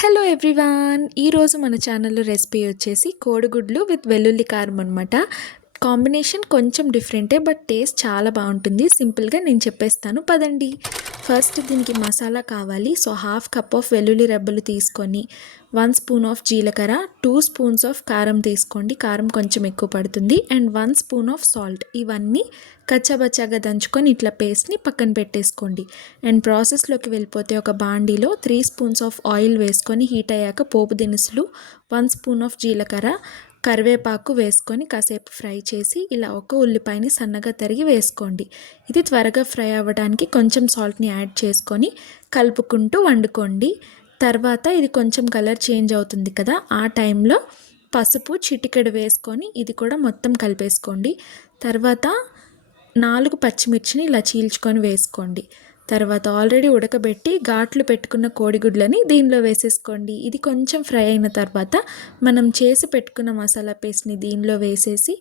Hello everyone, ఈరోజు మన ఛానల్లో రెసిపీ వచ్చేసి కోడిగుడ్లు విత్ వెల్లుల్లి కారం అనమాట. కాంబినేషన్ కొంచెం డిఫరెంటే, బట్ టేస్ట్ చాలా బాగుంటుంది. సింపుల్గా నేను చెప్పేస్తాను పదండి. ఫస్ట్ దీనికి మసాలా కావాలి. సో హాఫ్ కప్ ఆఫ్ వెల్లుల్లి రెబ్బలు తీసుకొని 1 స్పూన్ ఆఫ్ జీలకర్ర, 2 స్పూన్స్ ఆఫ్ కారం తీసుకోండి. కారం కొంచెం ఎక్కువ పడుతుంది. And 1 spoon of salt. ఇవన్నీ కచ్చాబచ్చాగా దంచుకొని ఇట్లా పేస్ట్ని పక్కన పెట్టేసుకోండి. అండ్ ప్రాసెస్లోకి వెళ్ళిపోతే ఒక బాండీలో 3 స్పూన్స్ ఆఫ్ ఆయిల్ వేసుకొని హీట్ అయ్యాక పోపు దినుసులు, 1 స్పూన్ ఆఫ్ జీలకర్ర, కరివేపాకు వేసుకొని కాసేపు ఫ్రై చేసి ఇలా ఒక ఉల్లిపాయని సన్నగా తరిగి వేసుకోండి. ఇది త్వరగా ఫ్రై అవ్వడానికి కొంచెం సాల్ట్ని యాడ్ చేసుకొని కలుపుకుంటూ వండుకోండి. తర్వాత ఇది కొంచెం కలర్ చేంజ్ అవుతుంది కదా, ఆ టైంలో పసుపు చిటికెడు వేసుకొని ఇది కూడా మొత్తం కలిపేసుకోండి. తర్వాత 4 పచ్చిమిర్చిని ఇలా చీల్చుకొని వేసుకోండి. తర్వాత ఆల్రెడీ ఉడకబెట్టి ఘాట్లు పెట్టుకున్న కోడిగుడ్లని దీనిలో వేసేసుకోండి. ఇది కొంచెం ఫ్రై అయిన తర్వాత మనం చేసి పెట్టుకున్న మసాలా పేస్ట్ని దీనిలో వేసేసి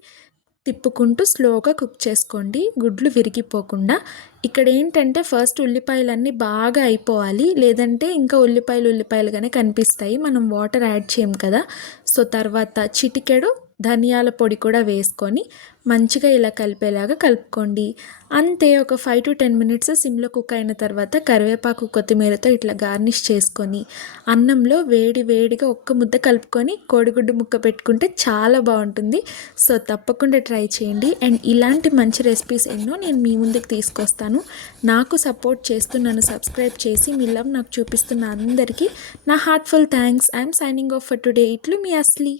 తిప్పుకుంటూ స్లోగా కుక్ చేసుకోండి, గుడ్లు విరిగిపోకుండా. ఇక్కడ ఏంటంటే ఫస్ట్ ఉల్లిపాయలన్నీ బాగా అయిపోవాలి, లేదంటే ఇంకా ఉల్లిపాయలుగానే కనిపిస్తాయి. మనం వాటర్ యాడ్ చేయం కదా. సో తర్వాత చిటికెడు ధనియాల పొడి కూడా వేసుకొని మంచిగా ఇలా కలిపేలాగా కలుపుకోండి. అంతే, ఒక 5 to 10 మినిట్స్ సిమ్లో కుక్ అయిన తర్వాత కరివేపాకు కొత్తిమీరతో ఇట్లా గార్నిష్ చేసుకొని అన్నంలో వేడిగా ఒక్క ముద్ద కలుపుకొని కోడిగుడ్డు ముక్క పెట్టుకుంటే చాలా బాగుంటుంది. సో తప్పకుండా ట్రై చేయండి. అండ్ ఇలాంటి మంచి రెసిపీస్ ఎన్నో నేను మీ ముందుకు తీసుకొస్తాను. నాకు సపోర్ట్ చేస్తూ నన్ను సబ్స్క్రైబ్ చేసి మీ లవ్ నాకు చూపిస్తున్న అందరికీ నా heartful thanks. I'm signing off for today. ఇట్లు మీ అస్లీ.